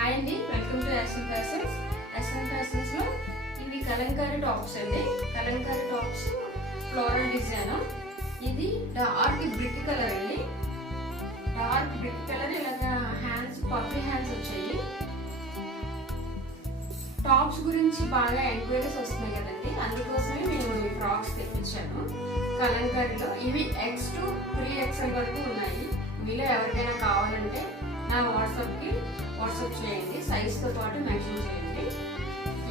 Hi అండి, welcome to SM fashions. SM fashions లో ఇవి కలంకారీ టాప్స్ అండి. Kalamkari tops floral design. ఇది డార్క్ బ్రిక్ కలర్ అండి. డార్క్ బ్రిక్ కలర్ ఇలాగా హ్యాండ్స్ పఫీ హ్యాండ్స్ వచ్చాయి. టాప్స్ గురించి బాగా ఎంక్వైరీస్ వస్తున్నాయి కదండి, అందుకోసమే నేను ఈ ఫ్రాక్స్ తెప్పించాను. కలంకారీలో ఇవి X to 3XL వరకు ఉన్నాయి. మీలో ఎవరికైనా కావాలంటే నా వాట్సాప్ చేయండి, సైజ్ తో పాటు మెన్షన్ చేయండి.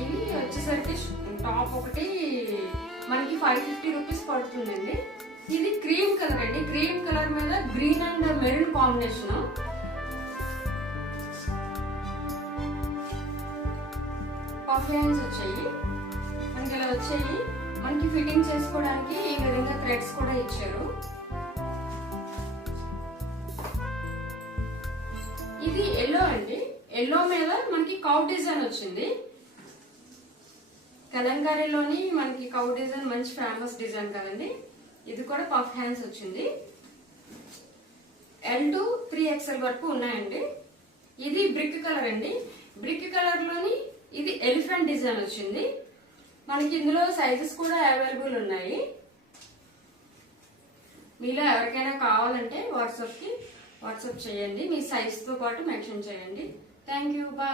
ఇవి వచ్చేసరికి టాప్ ఒకటి మనకి 550 రూపీస్ పడుతుందండి. ఇది క్రీమ్ కలర్ అండి. క్రీమ్ కలర్ మీద green and maroon combination. Puff hands వచ్చాయి మనకి, ఇలా వచ్చాయి. మనకి ఫిట్టింగ్ చేసుకోవడానికి ఈ విధంగా థ్రెడ్స్ కూడా ఇచ్చారు. ఇది ఎల్లో అండి. ఎల్లో మీద మనకి కౌ డిజైన్ వచ్చింది. కలంకారీలోని మనకి కౌ డిజైన్ మంచి ఫేమస్ డిజైన్ కదండి. ఇది కూడా పఫ్ హ్యాండ్స్ వచ్చింది. L to 3XL వరకు ఉన్నాయండి. ఇది బ్రిక్ కలర్ అండి. బ్రిక్ కలర్ లోని ఇది ఎలిఫెంట్ డిజైన్ వచ్చింది. మనకి ఇందులో సైజెస్ కూడా అవైలబుల్ ఉన్నాయి. మీలో ఎవరికైనా కావాలంటే వాట్సాప్ చేయండి, మీ సైజ్ తో పాటు మెన్షన్ చేయండి. Thank you, bye.